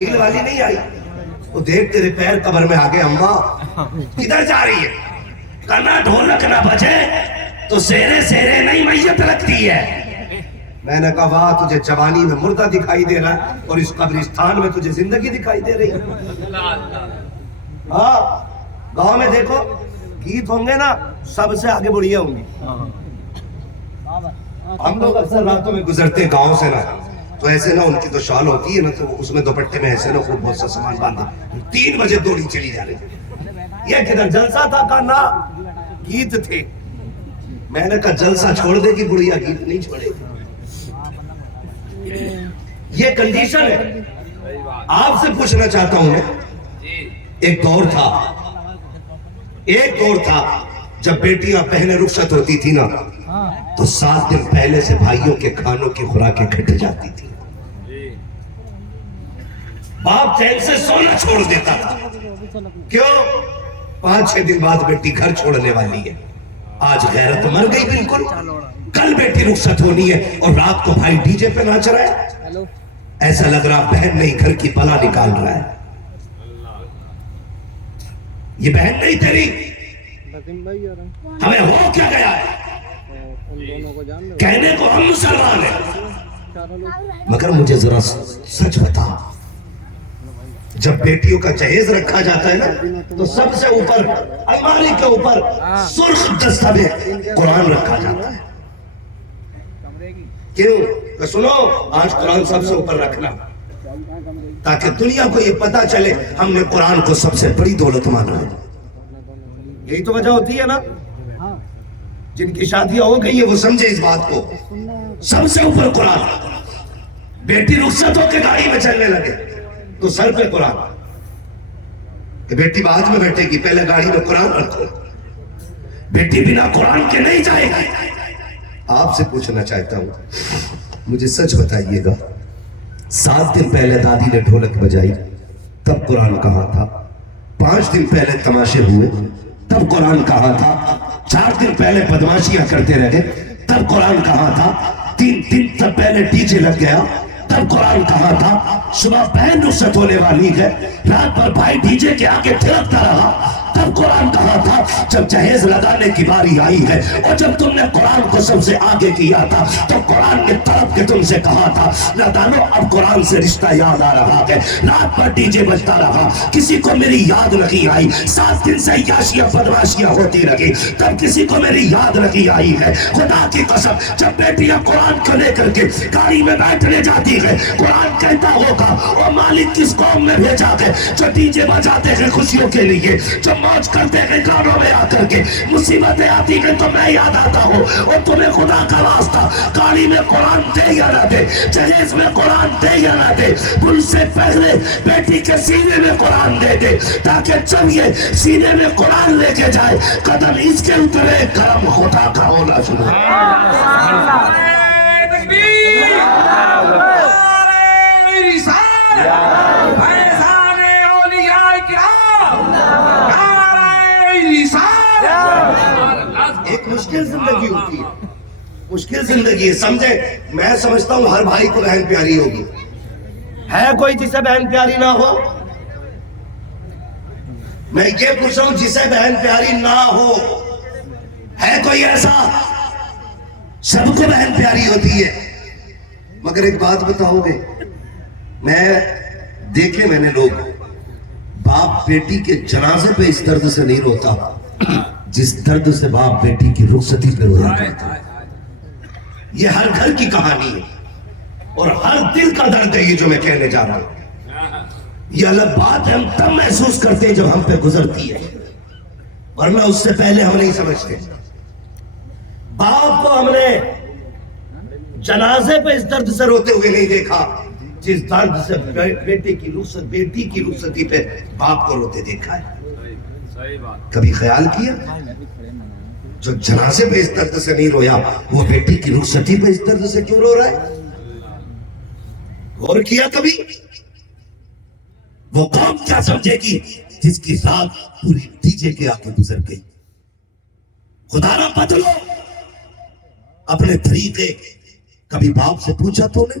والی نہیں آئی، وہ دیکھ تیرے پیر قبر میں آگے، اماں کدھر جا رہی ہے؟ کہنا ڈھولک نہ بجے تو سیرے سیرے نہیں میت رکھتی ہے۔ میں نے کہا واہ، تجھے جوانی میں مردہ دکھائی دے رہا ہے اور اس قبرستان میں تجھے زندگی دکھائی دے رہی ہے۔ ہاں، گاؤں میں دیکھو گیت ہوں گے نا، سب سے آگے بڑھیا ہوں گی۔ ہم لوگ اکثر راتوں میں گزرتے ہیں گاؤں سے نا، تو ایسے نا ان کی تو شال ہوتی ہے نا، تو اس میں دوپٹے میں ایسے نا خوب بہت سا سامان باندھے، 3 بجے دوڑی چلی جا رہی۔ یہ کدھر جلسہ تھا؟ کہنا گیت تھے۔ میں نے کہا جلسہ چھوڑ دے گی گڑیا، گیت نہیں چھوڑے گی۔ یہ کنڈیشن ہے۔ آپ سے پوچھنا چاہتا ہوں میں، ایک دور تھا جب بیٹیاں پہلے رخصت ہوتی تھی نا، تو 7 دن پہلے سے بھائیوں کے کھانوں کی خوراکیں گھٹ جاتی تھی۔ باپ چین سے سونا چھوڑ دیتا تھا۔ کیوں؟ 5-6 دن بعد بیٹی گھر چھوڑنے والی ہے۔ آج غیرت مر گئی بالکل۔ کل بیٹی رخصت ہونی ہے اور رات کو بھائی ڈی جے پہ ناچ رہا ہے۔ ایسا لگ رہا بہن نہیں گھر کی بلا نکال رہا ہے۔ یہ بہن نہیں تیری، ہمیں ہو کیا گیا ہے؟ کہنے کو ہم مسلمان ہیں، مگر مجھے ذرا سچ بتا، جب بیٹیوں کا جہیز رکھا جاتا ہے نا، تو سب سے اوپر الماری کے اوپر سرخ دستہ میں قرآن رکھا جاتا ہے۔ کیوں؟ کہ سنو، آج قرآن سب سے اوپر رکھنا، تاکہ دنیا کو یہ پتا چلے ہم نے قرآن کو سب سے بڑی دولت مانا ہے۔ یہی تو وجہ ہوتی ہے نا، جن کی شادیاں ہو گئی ہیں وہ سمجھے اس بات کو، سب سے اوپر قرآن۔ بیٹی رخصت ہو کے گاڑی میں چلنے لگے تو سر پہ قرآن، کہ بیٹی بعد میں بیٹھے گی، پہلے گاڑی میں قرآن رکھو۔ بیٹی بنا قرآن کے نہیں جائے گی۔ آپ سے پوچھنا چاہتا ہوں، مجھے سچ بتائیے گا، 7 دن پہلے دادی نے ڈھولک بجائی تب قرآن کہاں تھا؟ 5 دن پہلے تماشے ہوئے تب قرآن کہاں تھا؟ 4 دن پہلے بدماشیاں کرتے رہے تب قرآن کہاں تھا؟ 3 دن تب پہلے ڈی جے لگ گیا تب قرآن کہاں تھا؟ صبح بہن رخصت ہونے والی ہے، رات بھر بھائی ڈی جے کے آگے تھرکتا رہا تب قرآن کہاں تھا؟ جب جہیز لگانے کی باری آئی ہے اور جب تم نے قرآن کو سب سے آگے کیا تھا تو قرآن نے طلب کے تم سے کہا تھا نادانو اب قرآن سے رشتہ یاد آ رہا ہے۔ رات بھر ڈی جے بجتا رہا، کسی کو میری یاد نہیں آئی۔ 7 دن سے عیاشیاں بدماشیاں ہوتی رہی، تب کسی کو میری یاد نہیں آئی ہے۔ خدا کی قسم، جب بیٹیاں قرآن کو لے کر کے گاڑی میں بیٹھنے جاتی ہے، قرآن کہتا ہوگا او مالک کس قوم میں بھیجا ہے جو ڈی جے بجاتے ہیں خوشیوں کے لیے، جو موج کرتے ہیں گانوں میں آ کر کے، مصیبتیں آتی ہیں تو میں یاد آتا ہوں۔ اور تمہیں خدا کا واسطہ گاڑی میں قرآن دے یا نہ دے، جہیز میں قرآن دے یا نہ دے، ان سے پہلے بیٹی کے سینے میں قرآن دے دے، تاکہ جب یہ سینے میں قرآن لے کے جائے قدم اس کے اترے، کرم خدا کا ہونا شروع ہے۔ ایک مشکل زندگی ہوتی ہے، مشکل زندگی ہے، سمجھے؟ میں سمجھتا ہوں ہر بھائی کو بہن پیاری ہوگی۔ ہے کوئی جسے بہن پیاری نہ ہو؟ میں یہ پوچھ رہا ہوں جسے بہن پیاری نہ ہو، ہے کوئی ایسا؟ سب کو بہن پیاری ہوتی ہے، مگر ایک بات بتاؤ گے، میں نے لوگ باپ بیٹی کے جنازے پہ اس درد سے نہیں روتا جس درد سے باپ بیٹی کی رخصتی پہ رویا کرتا ہے۔ یہ ہر گھر کی کہانی ہے اور ہر دل کا درد ہے یہ جو میں کہنے جا رہا ہوں۔ یہ الگ بات ہے، ہم تب محسوس کرتے ہیں جب ہم پہ گزرتی ہے، ورنہ اس سے پہلے ہم نہیں سمجھتے۔ باپ کو ہم نے جنازے پہ اس درد سے روتے ہوئے نہیں دیکھا جس درد سے بیٹی کی رخصتی پہ باپ کو روتے دیکھا ہے۔ کبھی خیال کیا جو جنازے پہ اس درد سے نہیں رویا وہ بیٹی کی رخصتی پہ اس درد سے کیوں رو رہا ہے؟ غور کیا کبھی؟ وہ قوم کیا سمجھے گی جس کی رات پوری ڈی جے کے آگے گزر گئی؟ خدا نہ بدلو اپنے طریقے، کبھی باپ سے پوچھا تو نے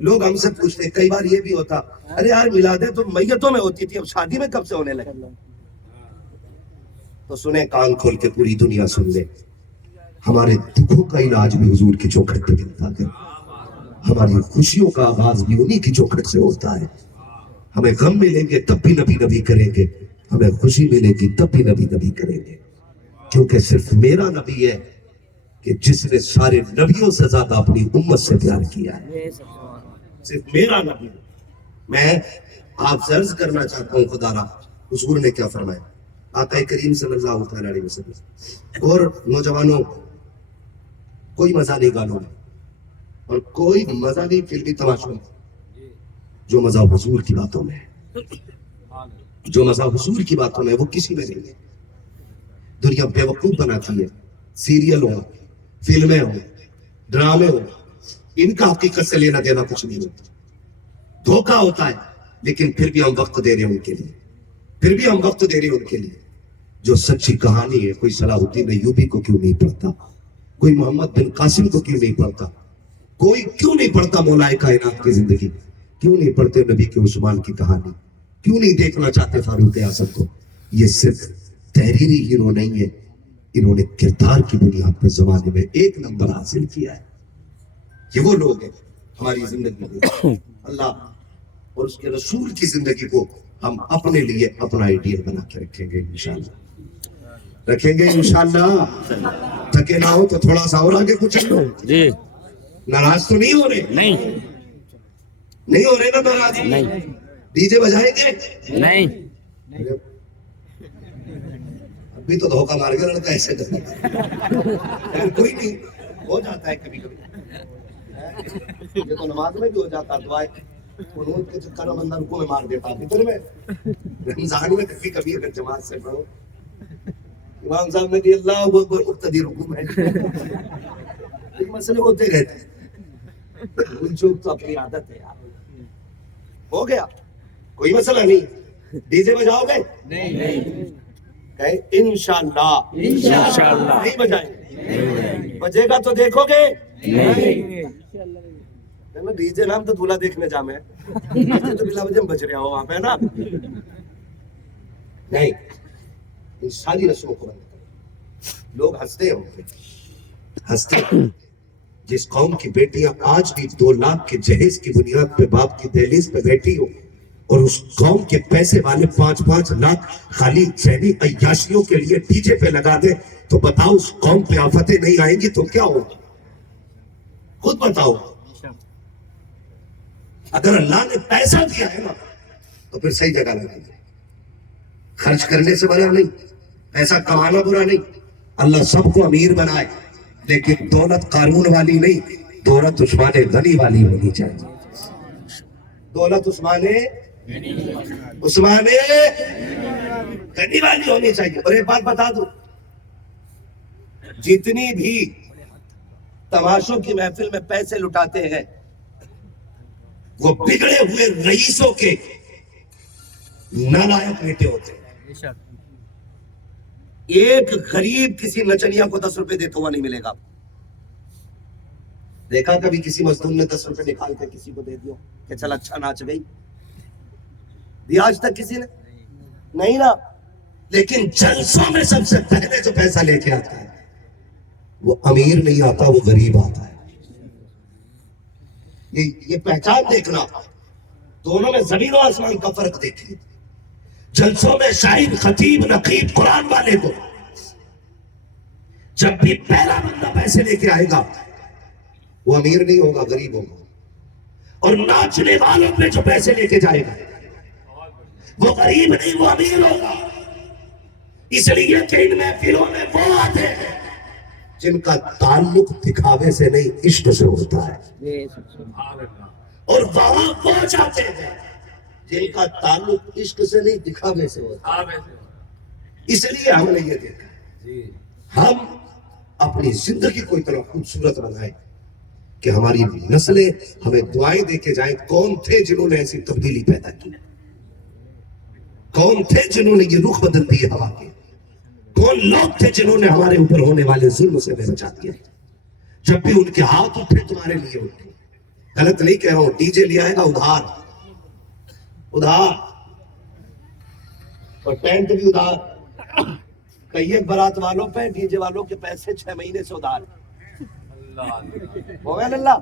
لوگ ہم سے پوچھتے کئی بار یہ بھی ہوتا ارے یار میلادیں تو میتوں میں ہوتی تھی اب شادی میں کب سے ہونے لگے؟ تو سنیں کان کھول کے پوری دنیا سن لے ہمارے دکھوں کا علاج بھی حضور کی چوکھٹ پہ ملتا ہے ہماری خوشیوں کا آغاز بھی انہی کی چوکھٹ سے ہوتا ہے ہمیں غم ملیں گے تب بھی نبی نبی کریں گے ہمیں خوشی ملے گی تب بھی نبی نبی کریں گے کیونکہ صرف میرا نبی ہے کہ جس نے سارے نبیوں سے زیادہ اپنی امت سے پیار کیا ہے صرف میرا نبی میں آپ سے عرض کرنا چاہتا ہوں خدا را حضور نے کیا فرمایا آقا کریم صلی اللہ تعالی علیہ وسلم اور نوجوانوں کوئی مزہ نہیں گانوں میں اور کوئی مزہ نہیں فلمی تماشوں میں جو مزہ حضور کی باتوں میں ہے جو مزہ حضور کی باتوں میں ہے وہ کسی میں نہیں ہے دنیا بیوقوف بناتی ہے سیریل ہو فلمیں ہو ڈرامے ہو ان کا حقیقت سے لینا دینا کچھ نہیں ہوتا دھوکہ ہوتا ہے لیکن پھر بھی ہم وقت دے رہے ہیں ان کے لیے پھر بھی ہم وقت دے رہے ہیں ان کے لیے جو سچی کہانی ہے کوئی صلاح الدین ایوبی کو کیوں نہیں پڑھتا کوئی محمد بن قاسم کو کیوں نہیں پڑھتا کوئی کیوں نہیں پڑھتا مولا کائنات کی زندگی کیوں نہیں پڑھتے نبی کے عثمان کی کہانی کیوں نہیں دیکھنا چاہتے فاروق اعظم کو یہ صرف تحریری ہیرو نہیں ہے انہوں نے کردار کی بنیاد پر زمانے میں ایک نمبر حاصل کیا ہے یہ وہ لوگ ہیں ہماری زندگی میں اللہ اور اس کے رسول کی زندگی کو ہم اپنے لیے اپنا آئیڈیل بنا کے رکھیں گے انشاءاللہ رکھیں گے انشاءاللہ تھکے نہ ہو تو تھوڑا سا اور آگے کچھ جی ناراض تو نہیں ہو رہے نہیں ہو رہے نا ناراض نہیں ڈی جے بجائیں گے نہیں ابھی تو دھوکہ مار گیا لڑکا ایسے کرتا کوئی نہیں ہو جاتا ہے کبھی کبھی یہ تو نماز میں بھی ہو جاتا دعائیں قنوت کے چکر میں بندہ رکوع میں مار دیتا فطر میں رمضان میں کبھی کبھی اگر جماعت سے پڑھو امام صاحب نے کہا اللہ اکبر مقتدی رکوع میں ایک مسئلے ہوتے رہتے ہیں ان چوک تو اپنی عادت ہے یار ہو گیا کوئی مسئلہ نہیں ڈی جے بجاؤ گے نہیں کہیں انشاءاللہ نہیں بجائیں گے بجے گا تو دیکھو گے ڈی جے نام تو دھولا دیکھنے جامے تو بلا وجہ بج رہا ہو وہاں پہ نا نہیں ان ساری رسموں کو بند کریں لوگ ہنستے ہیں ہنستے ہیں جس قوم کی بیٹیاں آج بھی 2 لاکھ کے جہیز کی بنیاد پہ باپ کی دہلیز پہ بیٹھی ہو اور اس قوم کے پیسے والے 5-5 لاکھ خالی ذہنی عیاشیوں کے لیے ڈی جے پہ لگا دے تو بتاؤ اس قوم پہ آفتیں نہیں آئیں گی تو کیا ہوگا خود بتاؤ اگر اللہ نے پیسہ دیا ہے نا تو پھر صحیح جگہ لگا دے خرچ کرنے سے برا نہیں پیسہ کمانا برا نہیں اللہ سب کو امیر بنائے لیکن دولت قارون والی نہیں دولت عثمان غنی والی ہونی چاہیے دولت عثمان غنی والی ہونی چاہیے اور ایک بات بتا دوں جتنی بھی تماشوں کی محفل میں پیسے لٹاتے ہیں وہ بگڑے ہوئے رئیسوں کے نالائق بیٹے ہوتے ہیں ایک غریب کسی نچنیا کو 10 روپے دیتا ہوا نہیں ملے گا دیکھا کبھی کسی مزدور نے 10 روپے نکال کے کسی کو دے دیو کہ چل اچھا ناچ گئی دیا آج تک کسی نے نہیں نا لیکن جلسوں میں سب سے پہلے جو پیسہ لے کے آتا ہے وہ امیر نہیں آتا وہ غریب آتا ہے یہ پہچان دیکھنا دونوں میں زمین و آسمان کا فرق دیکھیے جلسوں میں شاہد خطیب نقیب قرآن والے کو جب بھی پہلا بندہ پیسے لے کے آئے گا وہ امیر نہیں ہوگا غریب ہوگا اور ناچنے والوں میں جو پیسے لے کے جائے گا وہ غریب نہیں وہ امیر ہوگا اس لیے کہ ان محفلوں میں وہ آتے ہیں جن کا تعلق دکھاوے سے نہیں عشق سے ہوتا ہے اور وہاں وہ جاتے ہیں جن کا تعلق عشق سے نہیں دکھاوے سے ہوتا ہے اس لیے ہم نے یہ دیکھا ہم اپنی زندگی کو اتنا خوبصورت بنائیں کہ ہماری نسلیں ہمیں دعائیں دے کے جائیں کون تھے جنہوں نے ایسی تبدیلی پیدا کی کون تھے جنہوں نے یہ رخ بدل دیے ہوا کے کون لوگ تھے جنہوں نے ہمارے اوپر ہونے والے ظلم سے ہمیں بچا دیا جب بھی ان کے ہاتھ اٹھے تمہارے لیے اٹھے غلط نہیں کہہ رہا ہوں, ڈی جے لیا ہے نا ادھار, ادھار, اور ٹینٹ بھی ادھار. کئی بارات والوں پہ ڈی جے والوں کے پیسے 6 مہینے سے ادھار. ہو گیا اللہ,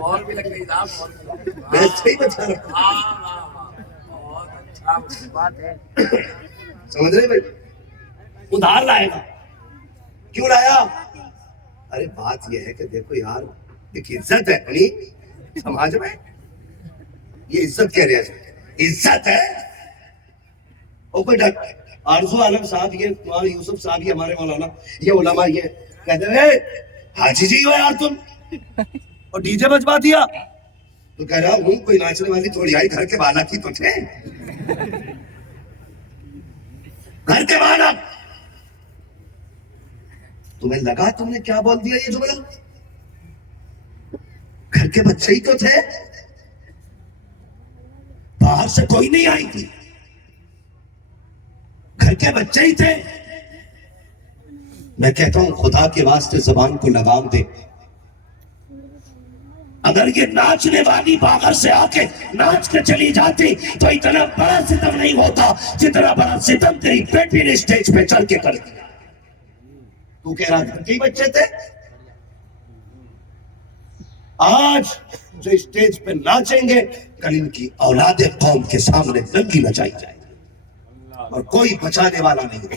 اور بھی لگ رہی میں صحیح بتا رہا ہوں, سمجھ رہے بھائی, ادھار لائے گا. کیوں لایا؟ ارے بات یہ ہے کہ دیکھو یار, ایک عزت ہے اپنی سماج میں, یہ عزت کہہ رہے ہیں, عزت ہے. اور کوئی آرزو عالم صاحب, یہ مولانا یوسف صاحب, یہ ہمارے مولانا, یہ علماء, یہ کہتے ہیں حاجی جی ہو یار تم, اور ڈی جے بجوا دیا. تو کہہ رہا ہوں کوئی ناچنے والی تھوڑی آئی, گھر کے بالا کی تو تھے, گھر کے بالا. تمہیں لگا تم نے کیا بول دیا یہ جملہ؟ گھر کے بچے ہی تو تھے, باہر سے کوئی نہیں آئی تھی, گھر کے بچے ہی تھے. میں کہتا ہوں خدا کے واسطے زبان کو لگام دے. اگر یہ ناچنے والی باہر سے آ کے ناچ کے چلی جاتی تو اتنا بڑا ستم نہیں ہوتا جتنا بڑا ستم تیری بیٹی نے اسٹیج پہ چل کے کر دیا. تو کہہ رہا گھر کے بچے تھے, آج جو اسٹیج پہ ناچیں گے کل ان کی اولاد قوم کے سامنے ننگی نچائی جائے اور کوئی بچانے والا نہیں.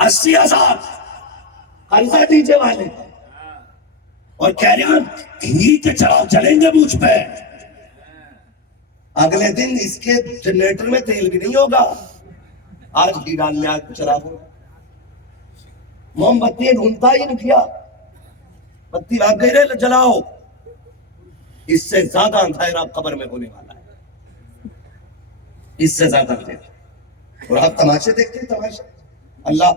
80,000 قرضہ دیجے والے, اور کہہ رہے ہیں گھی کے چراغ جلیں گے مجھ پہ. اگلے دن اس کے جنریٹر میں تیل بھی نہیں ہوگا, آج گھی ڈال لیا چراغ, موم بتی ڈھونڈتا ہی نہیں کیا, بتی آ گئی جلاؤ. اس سے زیادہ اندھیرا قبر میں ہونے والا ہے, اس سے زیادہ اندھیرا. اور آپ تماشے دیکھتے ہیں, تماشے. اللہ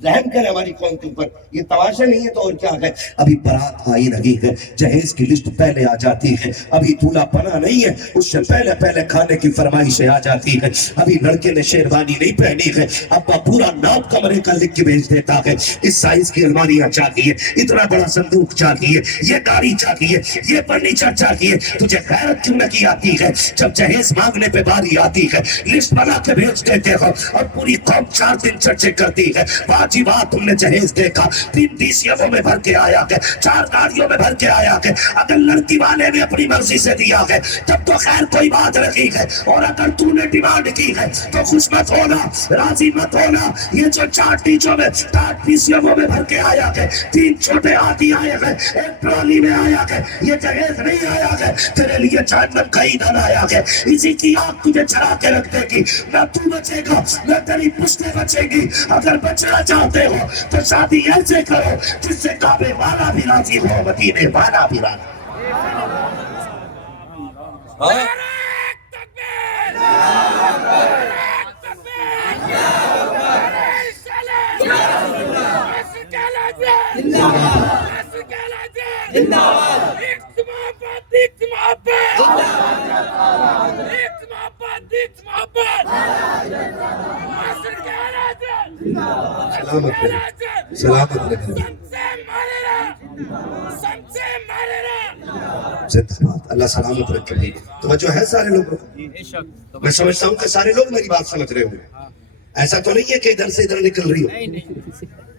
رحم کرے ہماری قوم کے اوپر. یہ تماشا نہیں ہے تو اور کیا ہے. ابھی بارات آئی رہی ہے, جہیز کی لسٹ پہلے آ جاتی ہے, ابھی دولہا بنا نہیں ہے اس سے پہلے پہلے کھانے کی فرمائشیں آ جاتی ہے, ابھی لڑکے نے شیروانی نہیں پہنی ہے, ابا پورا نام کمرے کا لکھ کے بھیج دیتا ہے, اس سائز کی الماریاں چاہیے, اتنا بڑا صندوق چاہیے, یہ گاڑی چاہیے, یہ فرنیچر چاہیے. تجھے غیرت کیوں نہیں آتی ہے جب جہیز مانگنے پہ باری آتی ہے لسٹ بنا کے بھیج دیتے ہو اور پوری قوم 4 دن چرچے کرتی ہے. جی بات تم نے جہیز دیکھا, 3 DCFوں میں بھر کے آیا ہے, 4 گاڑیوں میں بھر کے آیا ہے. اگر لڑکی والے نے اپنی مرضی سے دیا ہے تب تو خیر کوئی بات نہیں ہے, اور اگر تو نے ڈیمانڈ کی ہے تو خوش مت ہونا, راضی مت ہونا. یہ جو 4 ٹیچوں میں 4 DCFوں میں بھر کے آیا ہے, 3 چھوٹے ہاتھی آئے ہیں, 1 ٹرالی میں آیا ہے, یہ جہیز نہیں آیا ہے تیرے لیے جہنم کا ایندھن آیا ہے. اسی کی آگ تجھے چڑھا کے رکھ دے گی, نہ تو بچے گا نہ تیری پشتیں بچے گی. اگر بچنا چاہتے ہو تو شادی ایسے کرو جس سے کعبے والا بھی راضی ہو, مدینے والا بھی راضی. سلامت اللہ سلامت رکھے. توجہ ہے سارے لوگوں کو؟ میں سمجھتا ہوں کہ سارے لوگ میری بات سمجھ رہے ہوں. ایسا تو نہیں ہے کہ ادھر سے ادھر نکل رہی ہو,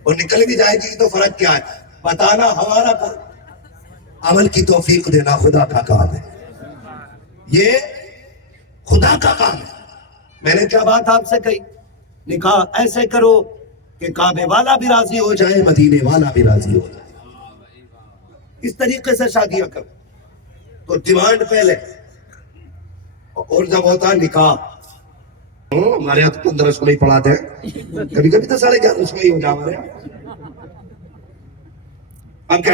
اور نکل بھی جائے گی تو فرق کیا ہے؟ بتانا ہمارا کام, عمل کی توفیق دینا خدا کا کام ہے, یہ خدا کا کام ہے. میں نے کیا بات آپ سے کہی, نکاح ایسے کرو کہ کعبے والا بھی راضی ہو جائے, مدینے والا بھی راضی ہو جائے. اس طریقے سے شادیاں کرو تو ڈیمانڈ پہلے, اور جب ہوتا ہے نکاح, ہمارے یہاں تو 1500 نہیں پڑھاتے ہیں, کبھی کبھی تو 1150 ہی ہو جا ہمارے یہاں. اب کہہ